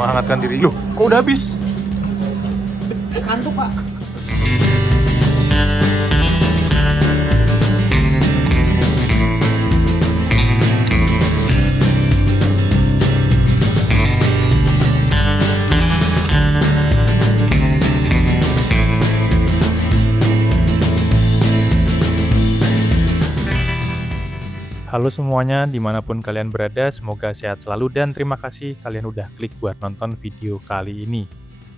menghangatkan diri. Loh, kok udah habis? Kantuk, Pak. Halo semuanya, dimanapun kalian berada, semoga sehat selalu dan terima kasih kalian udah klik buat nonton video kali ini.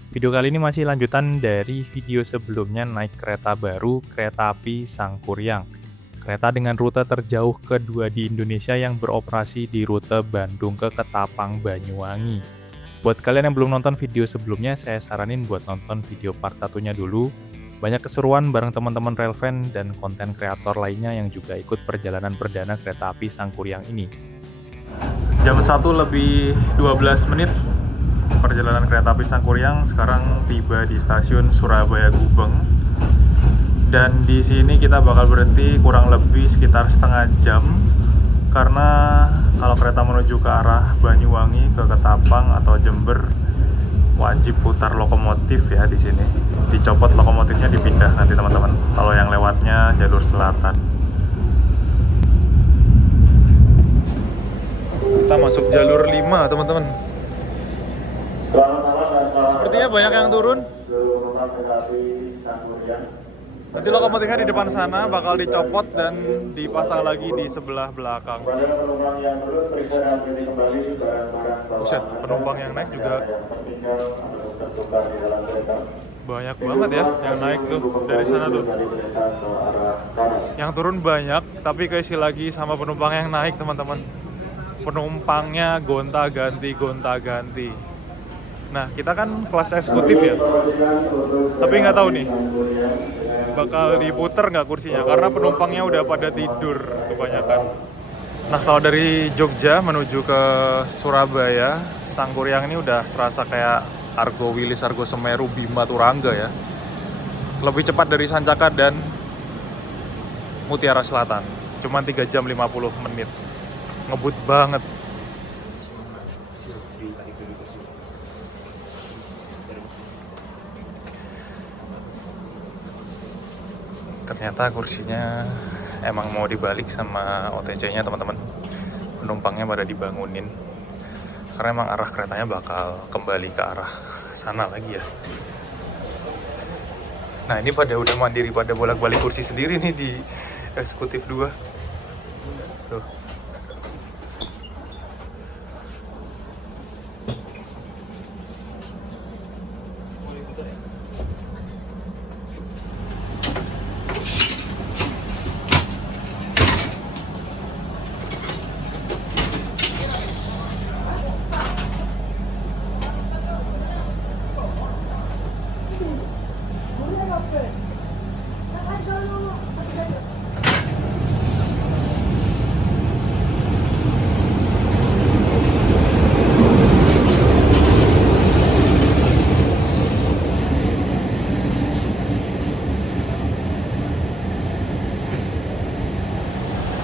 Video kali ini masih lanjutan dari video sebelumnya naik kereta baru, kereta api Sangkuriang. Kereta dengan rute terjauh kedua di Indonesia yang beroperasi di rute Bandung ke Ketapang, Banyuwangi. Buat kalian yang belum nonton video sebelumnya, saya saranin buat nonton video part satunya dulu. Banyak keseruan bareng teman-teman Railfan dan konten kreator lainnya yang juga ikut perjalanan perdana kereta api Sangkuriang ini. Jam 1 lebih 12 menit perjalanan kereta api Sangkuriang sekarang tiba di stasiun Surabaya Gubeng. Dan di sini kita bakal berhenti kurang lebih sekitar setengah jam karena kalau kereta menuju ke arah Banyuwangi ke Ketapang atau Jember wajib putar lokomotif ya di sini. Dicopot lokomotifnya, dipindah nanti teman-teman. Kalau yang lewatnya jalur selatan. Kita masuk jalur 5 teman-teman. Sepertinya banyak yang turun. Nanti lokomotifnya di depan sana bakal dicopot dan dipasang lagi di sebelah belakang. Buset, penumpang yang naik juga banyak banget ya yang naik tuh dari sana tuh. Yang turun banyak, tapi keisi lagi sama penumpang yang naik teman-teman. Penumpangnya gonta-ganti. Nah, kita kan kelas eksekutif ya. Tapi nggak tahu nih bakal diputer nggak kursinya karena penumpangnya udah pada tidur kebanyakan. Nah, kalau dari Jogja menuju ke Surabaya, Sangkuriang ini udah serasa kayak Argo Wilis, Argo Semeru, Bima Turangga ya. Lebih cepat dari Sancaka dan Mutiara Selatan. Cuma 3 jam 50 menit. Ngebut banget. Ternyata kursinya emang mau dibalik sama OTC-nya teman-teman. Penumpangnya pada dibangunin. Karena emang arah keretanya bakal kembali ke arah sana lagi ya. Nah, ini pada udah mandiri, pada bolak-balik kursi sendiri nih di eksekutif 2. Tuh.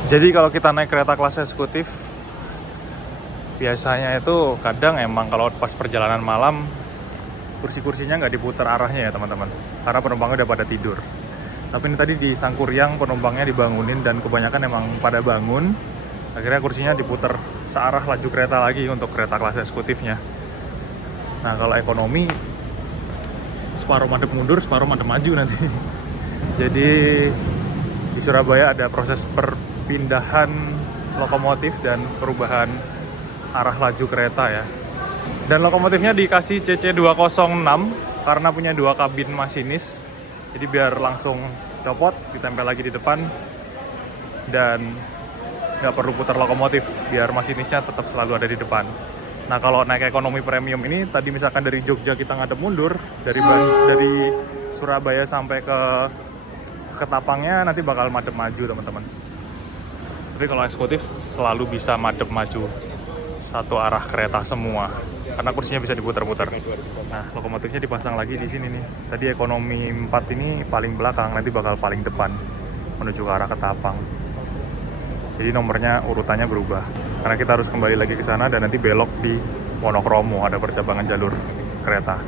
Jadi kalau kita naik kereta kelas eksekutif, biasanya itu kadang emang kalau pas perjalanan malam, kursi-kursinya nggak diputar arahnya ya teman-teman. Karena penumpangnya udah pada tidur. Tapi ini tadi di Sangkuriang penumpangnya dibangunin dan kebanyakan emang pada bangun. Akhirnya kursinya diputar searah laju kereta lagi untuk kereta kelas eksekutifnya. Nah, kalau ekonomi, separuh madep mundur, separuh madep maju nanti. Jadi di Surabaya ada proses perpindahan lokomotif dan perubahan arah laju kereta ya. Dan lokomotifnya dikasih CC206 karena punya 2 kabin masinis. Jadi biar langsung copot, ditempel lagi di depan dan nggak perlu putar lokomotif, biar masinisnya tetap selalu ada di depan. Nah, kalau naik ekonomi premium ini, tadi misalkan dari Jogja kita ngadep mundur, dari Surabaya sampai ke Ketapangnya nanti bakal madep maju teman-teman. Tapi kalau eksekutif selalu bisa madep maju satu arah kereta semua karena kursinya bisa diputar-putar. Nah, lokomotifnya dipasang lagi di sini nih. Tadi ekonomi 4 ini paling belakang, nanti bakal paling depan menuju ke arah Ketapang. Jadi nomornya urutannya berubah karena kita harus kembali lagi ke sana dan nanti belok di Wonokromo ada percabangan jalur kereta.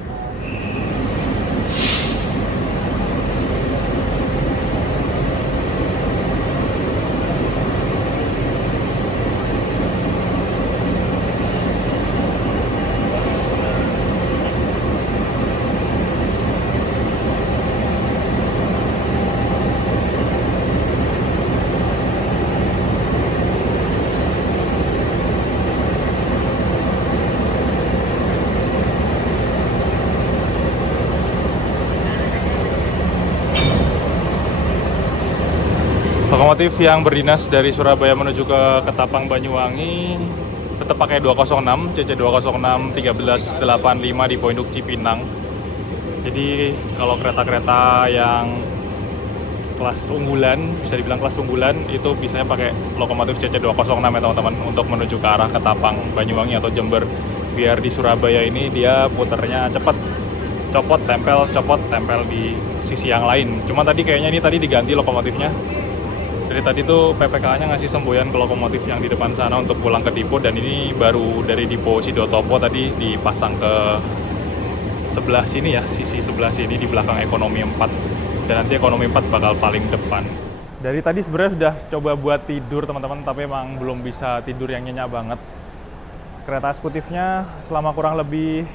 Lokomotif yang berdinas dari Surabaya menuju ke Ketapang Banyuwangi tetap pakai 206 CC 206 1385 di Poinduk Cipinang. Jadi kalau kereta-kereta yang kelas unggulan, bisa dibilang kelas unggulan, itu biasanya pakai lokomotif CC 206 ya teman-teman, untuk menuju ke arah Ketapang Banyuwangi atau Jember. Biar di Surabaya ini dia puternya cepet, copot tempel di sisi yang lain. Cuma tadi kayaknya ini tadi diganti lokomotifnya. Dari tadi tuh PPKA-nya ngasih semboyan ke lokomotif yang di depan sana untuk pulang ke Dipo, dan ini baru dari Dipo Sidotopo tadi dipasang ke sebelah sini ya, sisi sebelah sini di belakang Ekonomi 4, dan nanti Ekonomi 4 bakal paling depan. Dari tadi sebenarnya sudah coba buat tidur teman-teman, tapi emang belum bisa tidur yang nyenyak banget. Kereta eksekutifnya selama kurang lebih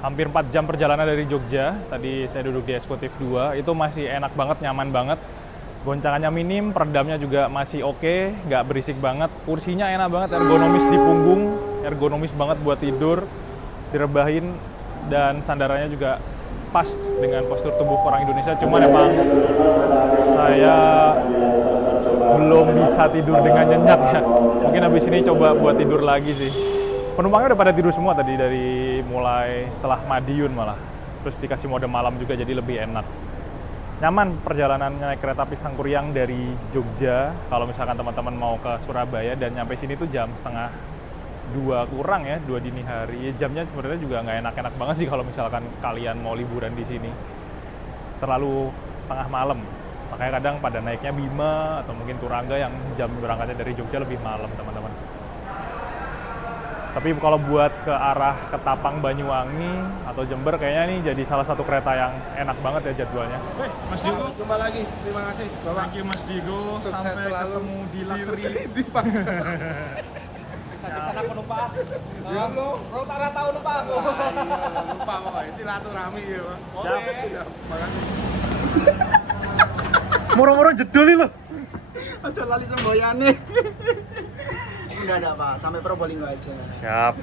hampir 4 jam perjalanan dari Jogja. Tadi saya duduk di eksekutif 2, itu masih enak banget, nyaman banget. Goncangannya minim, peredamnya juga masih oke, nggak berisik banget. Kursinya enak banget, ergonomis di punggung, ergonomis banget buat tidur, direbahin, dan sandarannya juga pas dengan postur tubuh orang Indonesia. Cuman emang saya belum bisa tidur dengan nyenyak ya. Mungkin habis ini coba buat tidur lagi sih. Penumpangnya udah pada tidur semua tadi, dari mulai setelah Madiun malah. Terus dikasih mode malam juga, jadi lebih enak. Nyaman perjalanan naik kereta api Sangkuriang dari Jogja. Kalau misalkan teman-teman mau ke Surabaya dan nyampe sini tuh jam setengah 2 kurang ya, 2 dini hari. Ya, jamnya sebenarnya juga nggak enak-enak banget sih kalau misalkan kalian mau liburan di sini. Terlalu tengah malam. Makanya kadang pada naiknya Bima atau mungkin Turangga yang jam berangkatnya dari Jogja lebih malam teman-teman. Tapi kalau buat ke arah Ketapang Banyuwangi atau Jember, kayaknya ini jadi salah satu kereta yang enak banget ya jadwalnya. Mas Digo, Jumpa lagi. Terima kasih, Bapak. thank you Mas Digo. Sukses Sampai selalu ketemu di Luxury. di Pak. Kesana penumpang. Iya, Bro. Bro, tak tahu numpang. Lupa pokoknya silaturahmi ya, Pak. Oke. Makasih. Murah-murah jedul loh. Aja lali semboyane. Udah ada, Pak. Sampai Probolinggo aja. Siap.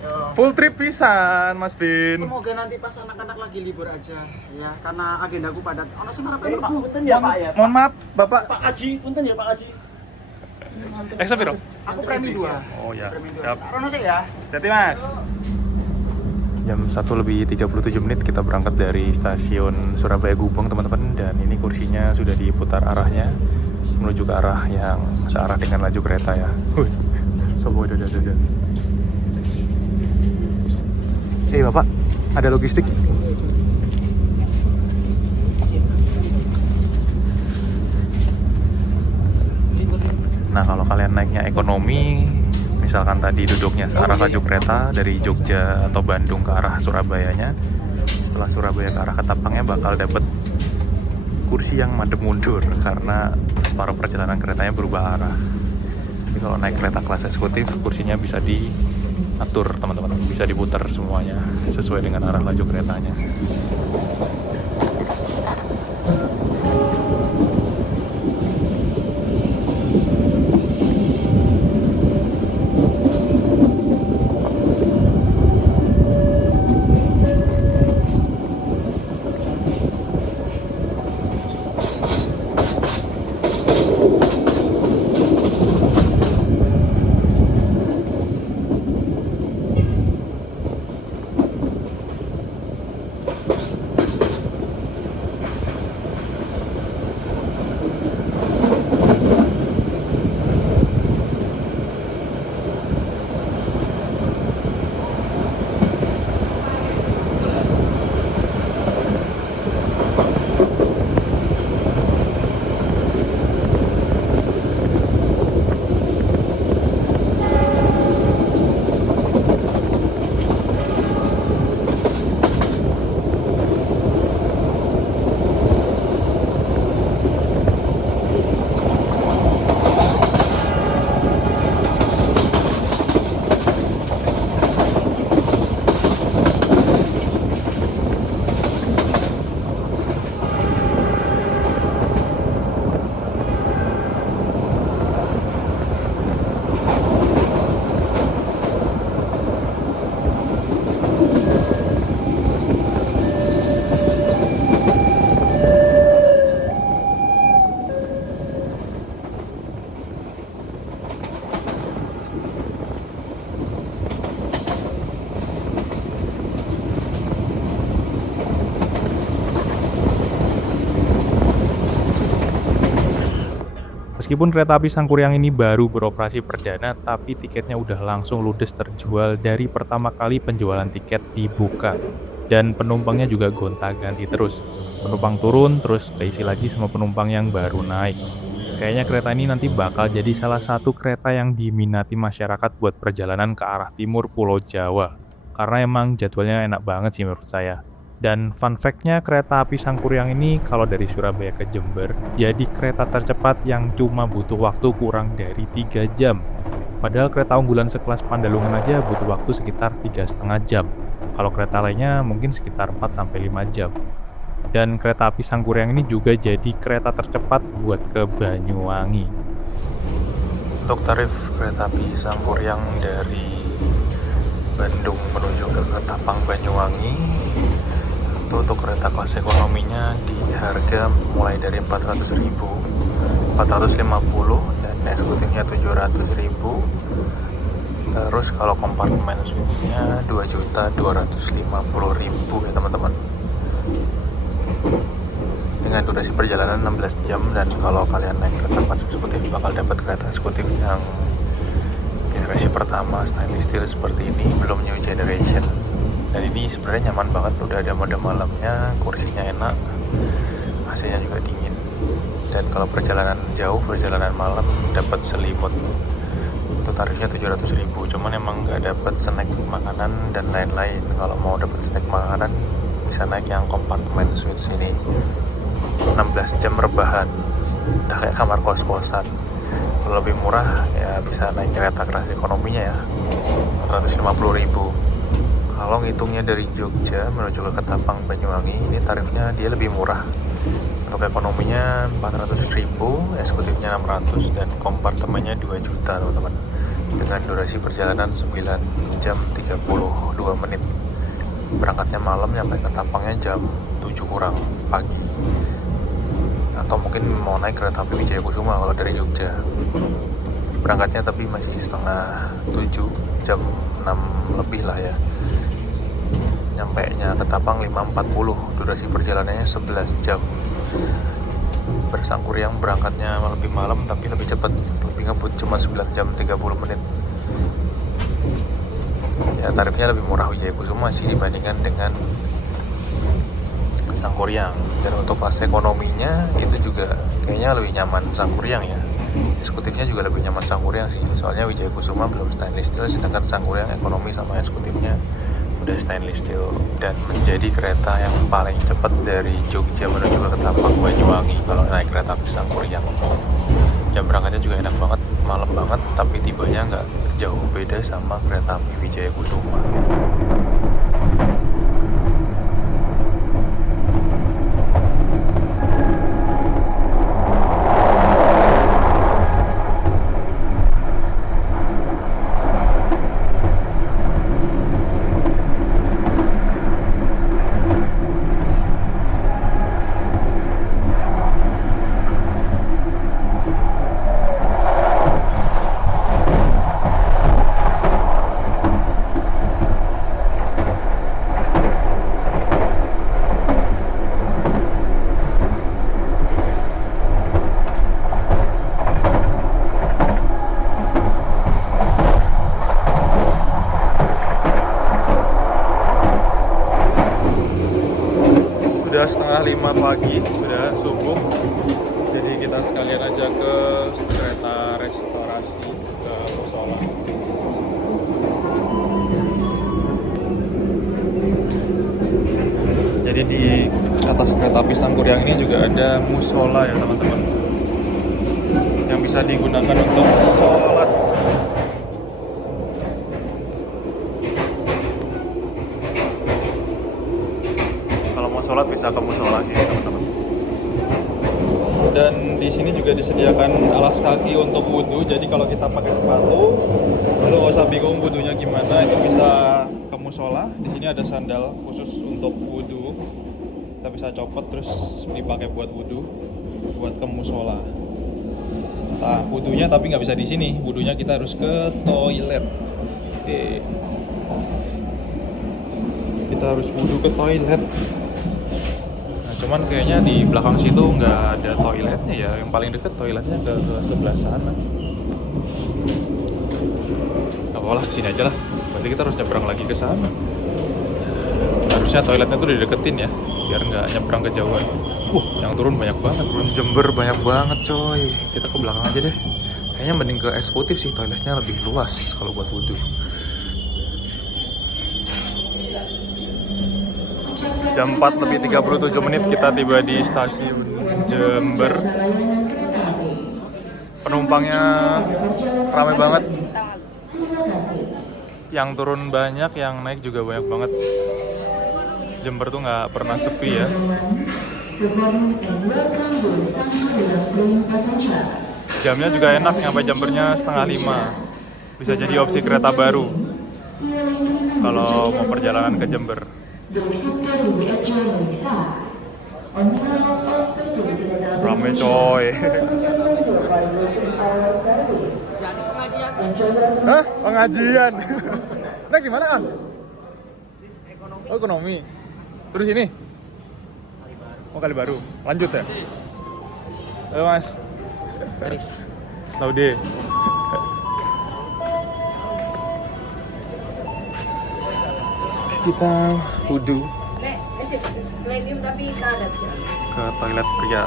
Yo. Full trip pisan, Mas Bin. Semoga nanti pas anak-anak lagi libur aja ya, karena agendaku padat. Ono sing arepe mlebu. Punten ya Pak ya. Mohon maaf, Bapak. Pak Haji, punten ya Pak Haji. Eksa piro? Aku premi 2. Oh ya, Premi 2. siap. Rono sih ya. Hati Mas. Jam 1:37 kita berangkat dari stasiun Surabaya Gubeng teman-teman, dan ini kursinya sudah diputar arahnya menuju ke arah yang searah dengan laju kereta ya. Sobo dadah. Bapak, ada logistik. Nah, kalau kalian naiknya ekonomi, misalkan tadi duduknya searah laju kereta dari Jogja atau Bandung ke arah Surabayanya, setelah Surabaya ke arah Ketapangnya bakal dapet kursi yang madep mundur karena separuh perjalanan keretanya berubah arah. Tapi kalau naik kereta kelas eksekutif, kursinya bisa diatur teman-teman, bisa diputar semuanya sesuai dengan arah laju keretanya. Meskipun kereta api Sangkuriang ini baru beroperasi perdana, tapi tiketnya udah langsung ludes terjual dari pertama kali penjualan tiket dibuka. Dan penumpangnya juga gonta-ganti terus. Penumpang turun, terus keisi lagi sama penumpang yang baru naik. Kayaknya kereta ini nanti bakal jadi salah satu kereta yang diminati masyarakat buat perjalanan ke arah timur Pulau Jawa. Karena emang jadwalnya enak banget sih menurut saya. Dan fun fact-nya kereta api Sangkuriang ini kalau dari Surabaya ke Jember jadi kereta tercepat yang cuma butuh waktu kurang dari 3 jam. Padahal kereta unggulan sekelas Pandalungan aja butuh waktu sekitar 3,5 jam. Kalau kereta lainnya mungkin sekitar 4-5 jam. Dan kereta api Sangkuriang ini juga jadi kereta tercepat buat ke Banyuwangi. Untuk tarif kereta api Sangkuriang dari Bandung menuju ke Ketapang Banyuwangi itu untuk kereta kelas ekonominya di harga mulai dari 400.000, 450 dan eksekutifnya 700.000. Terus kalau kompartemen suite-nya 2.250.000 ya teman-teman. Dengan durasi perjalanan 16 jam, dan kalau kalian naik kereta kelas eksekutif bakal dapat kereta eksekutif yang generasi pertama stainless steel seperti ini, belum new generation. Dan ini sebenarnya nyaman banget, udah ada mode malamnya, kursinya enak, AC-nya juga dingin. Dan kalau perjalanan jauh, perjalanan malam dapat selimut. Itu tarifnya 700.000, cuman emang nggak dapat snack makanan dan lain-lain. Kalau mau dapat snack makanan bisa naik yang kompartemen suite sini. 16 jam rebahan, udah kayak kamar kos-kosan. Kalau lebih murah ya bisa naik kereta kelas ekonominya ya, 450.000. Kalau ngitungnya dari Jogja menuju ke Ketapang Banyuwangi, ini tarifnya dia lebih murah. Untuk ekonominya 400.000, eksekutifnya 600, dan kompartemennya 2 juta teman-teman. Dengan durasi perjalanan 9 jam 32 menit. Berangkatnya malam, sampai Ketapangnya jam 7 kurang pagi. Atau mungkin mau naik kereta api Wijaya Kusuma kalau dari Jogja. Berangkatnya tapi masih setengah 7, jam 6 lebih lah ya. Nyampainya Ketapang 5.40, durasi perjalanannya 11 jam. Bersangkuriang berangkatnya lebih malam tapi lebih cepat, lebih ngebut, cuma 9 jam 30 menit. Ya tarifnya lebih murah Wijaya Kusuma sih dibandingkan dengan Sangkuriang. Dan untuk kelas ekonominya itu juga kayaknya lebih nyaman Sangkuriang ya. Eksekutifnya juga lebih nyaman Sangkuriang sih, soalnya Wijaya Kusuma belum stainless steel, sedangkan Sangkuriang ekonomi sama eksekutifnya udah stainless steel. Dan menjadi kereta yang paling cepat dari Jogja menuju ke Ketapang Banyuwangi kalau naik kereta api Sangkuriang. Jam berangkatnya juga enak banget, malam banget, tapi tibanya nggak jauh beda sama kereta api Wijaya Kusuma. Sudah setengah 5 pagi, sudah subuh. Jadi kita sekalian aja ke kereta restorasi ke musola. Jadi di atas kereta api Sangkuriang ini juga ada musola ya teman-teman, yang bisa digunakan untuk sholat. Kalau mau sholat bisa ke musola sih teman-teman. Dan di sini juga disediakan alas kaki untuk wudhu. Jadi kalau kita pakai sepatu, lalu nggak usah bingung wudhunya gimana, itu bisa ke musola. Di sini ada sandal khusus untuk wudhu. Kita bisa copot terus dipakai buat wudhu, buat ke musola. Nah, wudhunya tapi nggak bisa di sini. Wudhunya kita harus ke toilet. Oke. Kita harus wudhu ke toilet. Nah, Cuman kayaknya di belakang situ nggak ada toiletnya ya. Yang paling deket toiletnya ke sebelah sana. Gak apa-apa lah, sini aja lah. Berarti kita harus nyebrang lagi ke sana. Harusnya toiletnya tuh dideketin ya, biar nggak nyebrang kejauhan. Yang turun banyak banget. Turun Jember banyak banget coy. Kita ke belakang aja deh. Kayaknya mending ke eksekutif sih, toiletnya lebih luas kalau buat wudhu. Jam 4:37 kita tiba di stasiun Jember. Penumpangnya ramai banget. Yang turun banyak, yang naik juga banyak banget. Jember tuh nggak pernah sepi ya. Jamnya juga enak, nyampe Jembernya 4:30. Bisa jadi opsi kereta baru kalau mau perjalanan ke Jember. Rame coy. Jadi pengajian Hah? Pengajian? Nah gimana kan? ekonomi Oh ekonomi. Terus ini? Oh kali baru. Lanjut ya? Ayo mas. Tahu deh. Kita wudhu Nek, premium tapi kadat sih. ke toilet pria.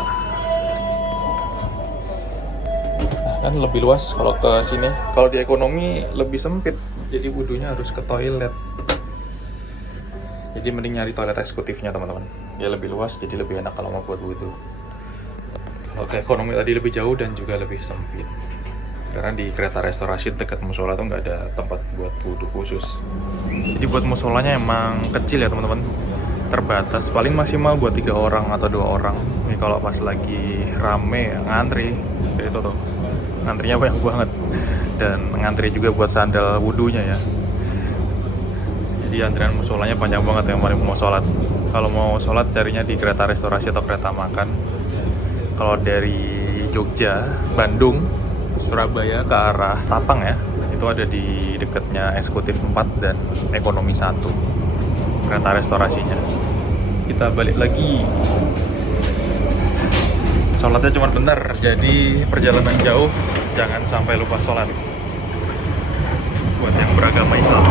Kan lebih luas kalau ke sini. Kalau di ekonomi lebih sempit, jadi wudhunya harus ke toilet. Jadi mending nyari toilet eksekutifnya teman-teman. Dia lebih luas, jadi lebih enak kalau mau buat wudhu. Kalau ke ekonomi tadi lebih jauh dan juga lebih sempit. Karena di kereta restorasi dekat musola tuh nggak ada tempat buat wudhu khusus. Jadi buat musolanya emang kecil ya teman-teman. Terbatas, paling maksimal buat 3 orang atau 2 orang. Ini kalau pas lagi rame ngantri, kayak itu tuh. Ngantrinya banyak banget. Dan ngantri juga buat sandal wudhunya ya. Jadi antrian musolanya panjang banget yang mau sholat. Kalau mau sholat carinya di kereta restorasi atau kereta makan. Kalau dari Jogja, Bandung, Surabaya ke arah Tapang ya, itu ada di dekatnya eksekutif 4 dan ekonomi 1 kereta restorasinya. Kita balik lagi. Sholatnya cuma bentar, jadi perjalanan jauh jangan sampai lupa sholat buat yang beragama Islam.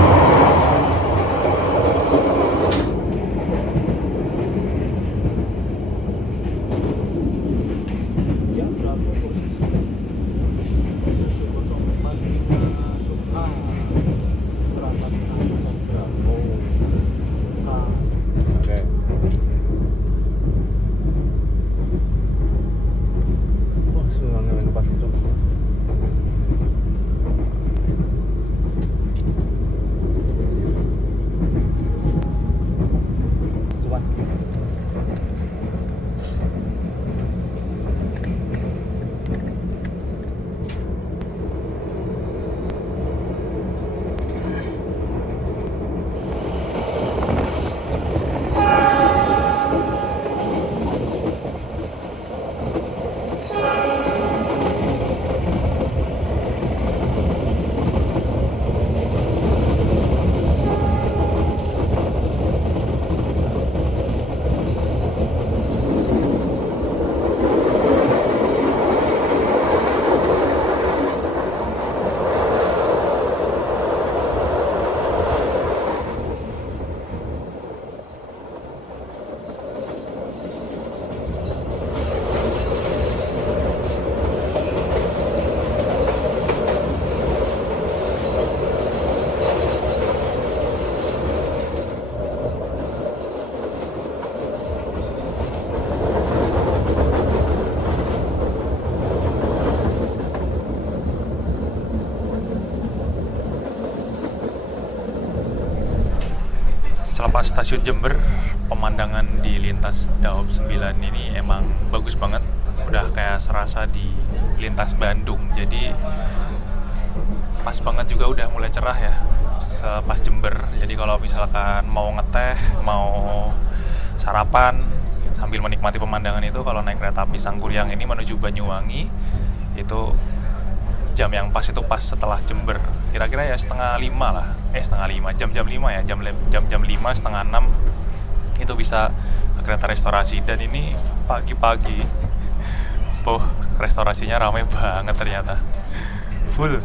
Selepas stasiun Jember, pemandangan di lintas Daob 9 ini emang bagus banget. Udah kayak serasa di lintas Bandung. Jadi pas banget juga udah mulai cerah ya pas Jember. Jadi kalau misalkan mau ngeteh, mau sarapan sambil menikmati pemandangan itu, kalau naik kereta api Sangkuriang ini menuju Banyuwangi, itu jam yang pas itu pas setelah Jember. Kira-kira ya setengah 5 lah. Jam 5 ya, jam 5, setengah 6 itu bisa kereta restorasi. Dan ini pagi-pagi, restorasinya ramai banget ternyata, full.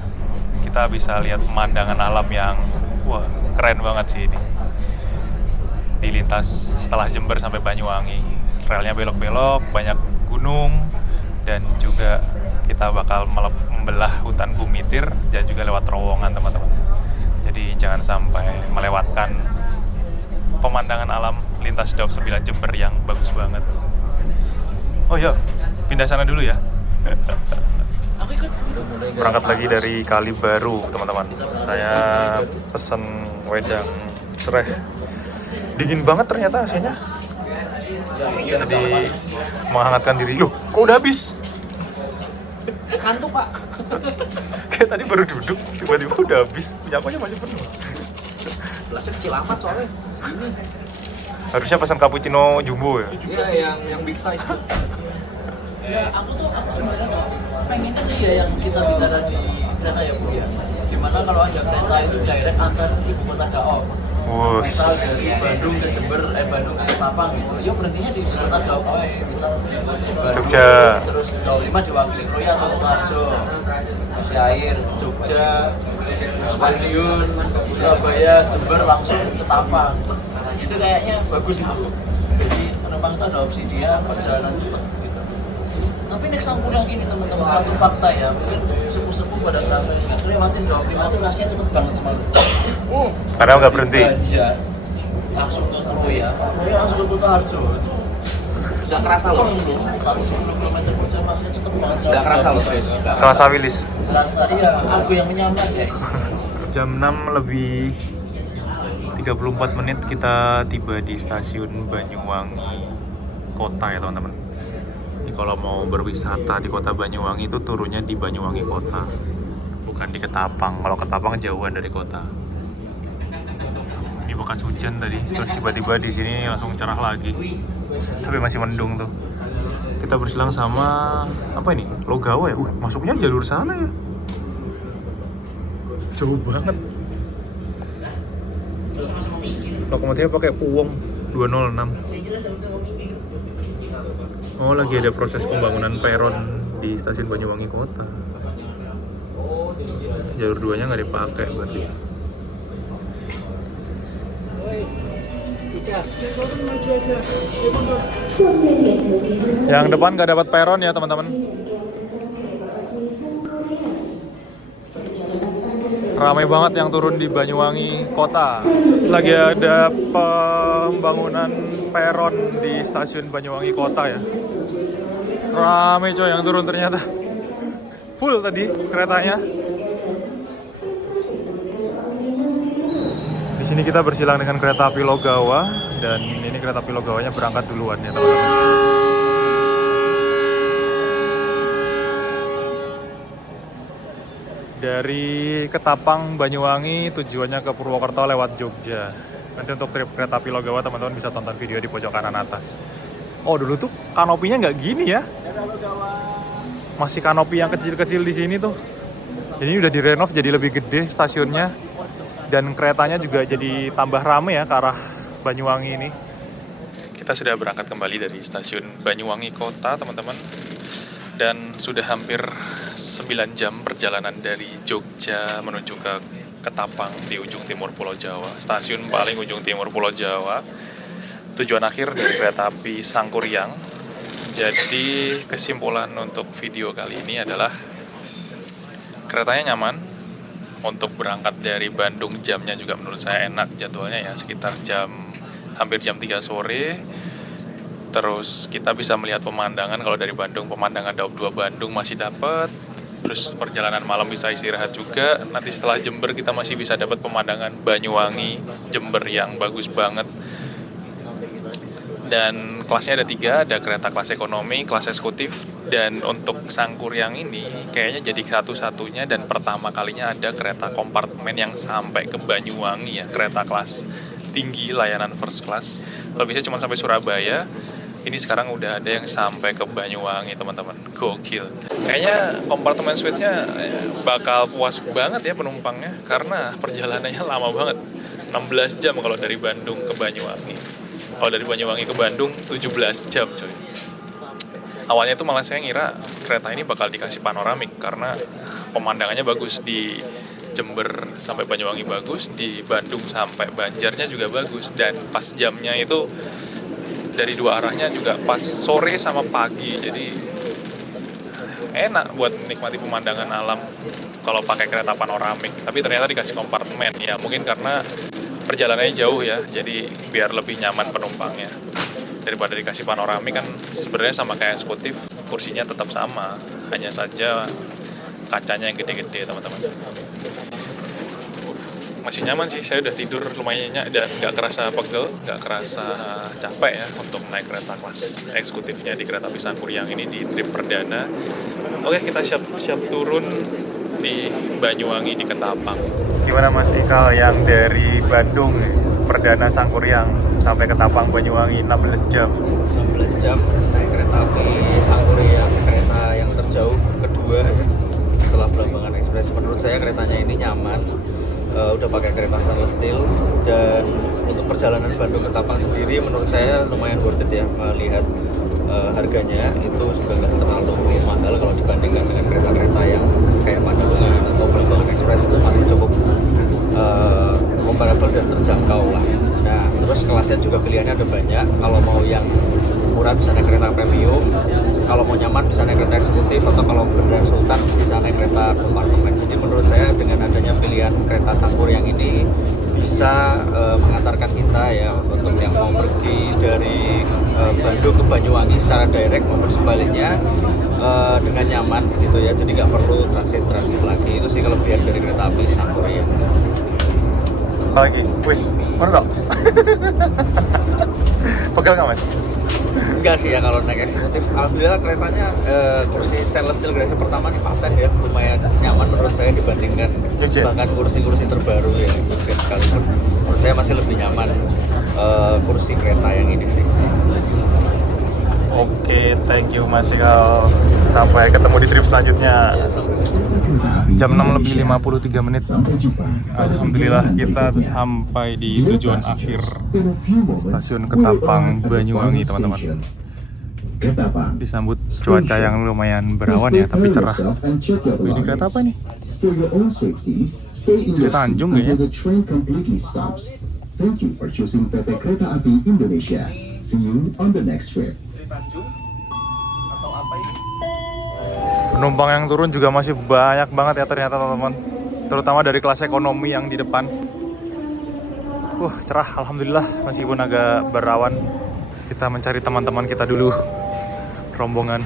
Kita bisa lihat pemandangan alam yang wah keren banget sih ini. Di lintas setelah Jember sampai Banyuwangi, relnya belok-belok, banyak gunung, dan juga kita bakal membelah hutan Bumitir dan juga lewat terowongan teman-teman. Jadi jangan sampai melewatkan pemandangan alam lintas Daob 9 Jember yang bagus banget. Oh iya, pindah sana dulu ya. Berangkat lagi dari Kali Baru teman-teman. Saya pesen wedang sereh. Dingin banget ternyata AC-nya. Jadi menghangatkan diri. Loh, kok udah habis? Kantuk pak. Kayak tadi baru duduk, tiba-tiba udah habis. Punya masih penuh. Gelasnya kecil amat soalnya. Segini. Harusnya pesan cappuccino jumbo ya. Iya, yang big size tuh. Ya, aku sebenarnya tuh pengennya sih ya yang kita bicara di kereta ya Bu ya. Dimana kalau ada kereta itu direct antar ibu kota Daob. Wah, Misal dari Bandung ke Jember, Bandung ke Ketapang gitu. Ya berhentinya di kota Daob aja. Misal Bandung, Jogja. Terus Daob 5 diwakili Kroya atau Kutarso, Masih Air, Jogja, Madiun, Surabaya, Jember langsung ke Ketapang. Itu kayaknya bagus itu. Jadi penumpang itu ada opsi dia perjalanan cepat gitu. Tapi naik Sangkur yang ini teman-teman, satu fakta ya, mungkin sepuh-sepuh pada terasa ingat lewatin Daob 5 itu rasanya cepet banget semalam. karena nggak berhenti. Banjar, langsung ke Kroya langsung ke Kutarso. Nggak kerasa loh. 110 km per jam rasanya cepet banget. Nggak kerasa loh serius. Selasa Wilis. Selasa, iya, aku yang menyamar ya. Jam 6 lebih 34 menit kita tiba di stasiun Banyuwangi Kota ya teman-teman. Ini kalau mau berwisata di kota Banyuwangi itu turunnya di Banyuwangi Kota, bukan di Ketapang. Kalau Ketapang jauhan dari kota. Ini bekas hujan tadi, terus tiba-tiba di sini langsung cerah lagi. Tapi masih mendung tuh. Kita bersilang sama apa ini? Logawa ya? Masuknya jalur sana ya? Jauh banget. Lokomotifnya pakai Puwong 206. Oh, lagi ada proses pembangunan peron di stasiun Banyuwangi Kota. Jalur 2-nya nggak dipakai berarti. Yang depan nggak dapat peron ya teman-teman. Ramai banget yang turun di Banyuwangi Kota. Lagi ada pembangunan peron di stasiun Banyuwangi Kota ya. Ramai coy yang turun ternyata. Full tadi keretanya. Di sini kita bersilang dengan kereta api Logawa dan ini kereta api Logawanya berangkat duluan ya teman-teman. Dari Ketapang, Banyuwangi, tujuannya ke Purwokerto lewat Jogja. Nanti untuk trip kereta api Logawa teman-teman bisa tonton video di pojok kanan atas. Oh dulu tuh kanopinya nggak gini ya? Masih kanopi yang kecil-kecil di sini tuh. Ini udah direnov jadi lebih gede stasiunnya. Dan keretanya juga jadi tambah rame ya ke arah Banyuwangi ini. Kita sudah berangkat kembali dari stasiun Banyuwangi Kota teman-teman. Dan sudah hampir 9 jam perjalanan dari Jogja menuju ke Ketapang di ujung timur Pulau Jawa. Stasiun paling ujung timur Pulau Jawa. Tujuan akhir dari kereta api Sangkuriang. Jadi kesimpulan untuk video kali ini adalah keretanya nyaman. Untuk berangkat dari Bandung jamnya juga menurut saya enak jadwalnya ya, sekitar hampir jam 3 sore. Terus kita bisa melihat pemandangan, kalau dari Bandung pemandangan Daob 2 Bandung masih dapat. Terus perjalanan malam bisa istirahat juga. Nanti setelah Jember kita masih bisa dapat pemandangan Banyuwangi, Jember yang bagus banget. Dan kelasnya ada 3, ada kereta kelas ekonomi, kelas eksekutif, dan untuk Sangkuriang ini kayaknya jadi satu-satunya dan pertama kalinya ada kereta kompartemen yang sampai ke Banyuwangi ya, kereta kelas tinggi layanan first class. Kalau bisa cuma sampai Surabaya, ini sekarang udah ada yang sampai ke Banyuwangi teman-teman. Gokil. Kayaknya kompartemen suite-nya bakal puas banget ya penumpangnya karena perjalanannya lama banget. 16 jam kalau dari Bandung ke Banyuwangi. Kalau dari Banyuwangi ke Bandung 17 jam coy. Awalnya itu malah saya ngira kereta ini bakal dikasih panoramik karena pemandangannya bagus. Di Jember sampai Banyuwangi bagus, di Bandung sampai Banjarnya juga bagus, dan pas jamnya itu dari dua arahnya juga pas sore sama pagi, jadi enak buat menikmati pemandangan alam kalau pakai kereta panoramik. Tapi ternyata dikasih kompartemen, ya mungkin karena perjalanannya jauh ya, jadi biar lebih nyaman penumpangnya. Daripada dikasih panoramik kan sebenarnya sama kayak eksekutif, kursinya tetap sama, hanya saja kacanya yang gede-gede teman-teman. Masih nyaman sih, saya udah tidur lumayan nyenyak dan nggak kerasa pegel, nggak kerasa capek ya untuk naik kereta kelas eksekutifnya di Kereta Api Sangkuriang ini di trip perdana. Oke, kita siap-siap turun di Banyuwangi di Ketapang. Gimana Mas Ikal yang dari Bandung perdana Sangkuriang sampai Ketapang Banyuwangi 16 jam? 16 jam naik kereta api Sangkuriang, kereta yang terjauh kedua ya, setelah Belambangan Express. Menurut saya keretanya ini nyaman, udah pakai kereta stainless steel, dan untuk perjalanan Bandung ke Ketapang sendiri menurut saya lumayan worth it ya, melihat harganya itu juga nggak terlalu mahal kalau dibandingkan dengan kereta-kereta yang kayak Pandalungan atau Belambangan Express, itu masih cukup comparable dan terjangkau lah. Nah, terus kelasnya juga pilihannya ada banyak. Kalau mau yang murah bisa naik kereta premium, kalau mau nyaman bisa naik kereta eksekutif, atau kalau beneran sultan bisa naik kereta kompartemen. Jadi menurut saya dengan adanya pilihan kereta Sangkuriang ini bisa mengantarkan kita ya untuk yang mau pergi dari Bandung ke Banyuwangi secara direct maupun sebaliknya dengan nyaman gitu ya, jadi nggak perlu transit lagi. Itu sih kelebihan dari kereta api Sangkuriang. Lagi, wis, mana dong? Pegel nggak Mas? Enggak sih ya, kalau naik eksekutif alhamdulillah keretanya kursi stainless steel generasi pertama nih paten ya, lumayan nyaman menurut saya dibandingkan bahkan kursi-kursi terbaru ya, sekalipun menurut saya masih lebih nyaman kursi kereta yang ini sih. Oke, thank you Mas Ikal. Sampai ketemu di trip selanjutnya. Jam 6 lebih 53 menit. Alhamdulillah kita sampai di tujuan akhir, stasiun Ketapang Banyuwangi teman-teman. Disambut cuaca yang lumayan berawan ya, tapi cerah. Ini kereta apa nih? Di Tanjung ya? Thank you for choosing PT Kereta Api Indonesia. See you on the next trip. Penumpang yang turun juga masih banyak banget ya ternyata teman-teman, terutama dari kelas ekonomi yang di depan. Cerah alhamdulillah meskipun agak berawan. Kita mencari teman-teman kita dulu, rombongan.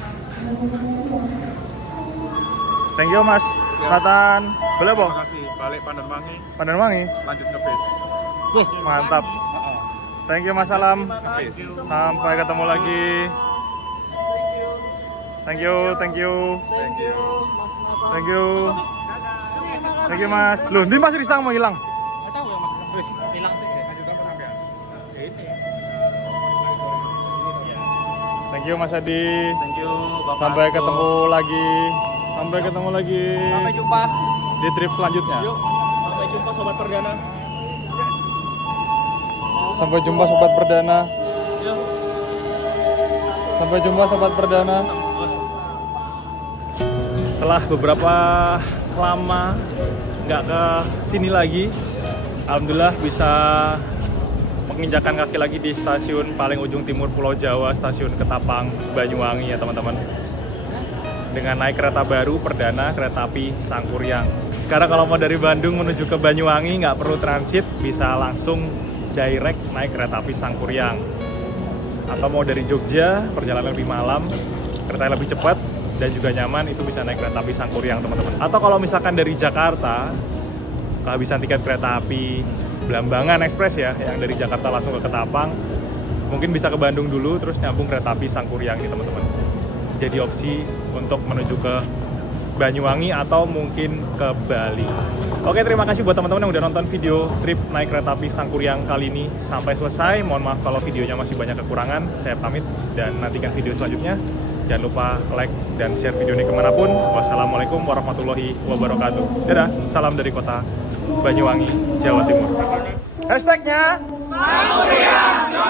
Thank you Mas Nathan. Boleh Bang? Terima kasih. Balik Pandanwangi, Pandanwangi. lanjut ke bis. Mantap. Thank you Mas Salam. Sampai ketemu lagi. Thank you. Thank you Mas. Loh, ini Mas Risang mau hilang? Nggak tahu ya Mas. Wis, hilang sih. Lanjut apa sampean? Ini. Thank you Mas Adi. Thank you Bapak. Sampai ketemu lagi. Sampai jumpa di trip selanjutnya. Sampai jumpa sobat perdana. Sampai jumpa sobat perdana. Setelah beberapa lama nggak ke sini lagi, alhamdulillah bisa menginjakan kaki lagi di stasiun paling ujung timur Pulau Jawa, stasiun Ketapang Banyuwangi ya teman-teman. Dengan naik kereta baru perdana, kereta api Sangkuriang. Sekarang kalau mau dari Bandung menuju ke Banyuwangi nggak perlu transit, bisa langsung direct naik kereta api Sangkuriang. Atau mau dari Jogja, perjalanan lebih malam, kereta lebih cepat dan juga nyaman, itu bisa naik kereta api Sangkuriang teman-teman. Atau kalau misalkan dari Jakarta, kehabisan tiket kereta api Belambangan Express ya, yang dari Jakarta langsung ke Ketapang, mungkin bisa ke Bandung dulu, terus nyambung kereta api Sangkuriang nih teman-teman. Jadi opsi untuk menuju ke Banyuwangi atau mungkin ke Bali. Oke, terima kasih buat teman-teman yang udah nonton video trip naik kereta api Sangkuriang kali ini sampai selesai. Mohon maaf kalau videonya masih banyak kekurangan. Saya pamit dan nantikan video selanjutnya. Jangan lupa like dan share video ini kemanapun. Wassalamualaikum warahmatullahi wabarakatuh. Dadah, salam dari kota Banyuwangi, Jawa Timur. Hashtagnya Sangkuriang.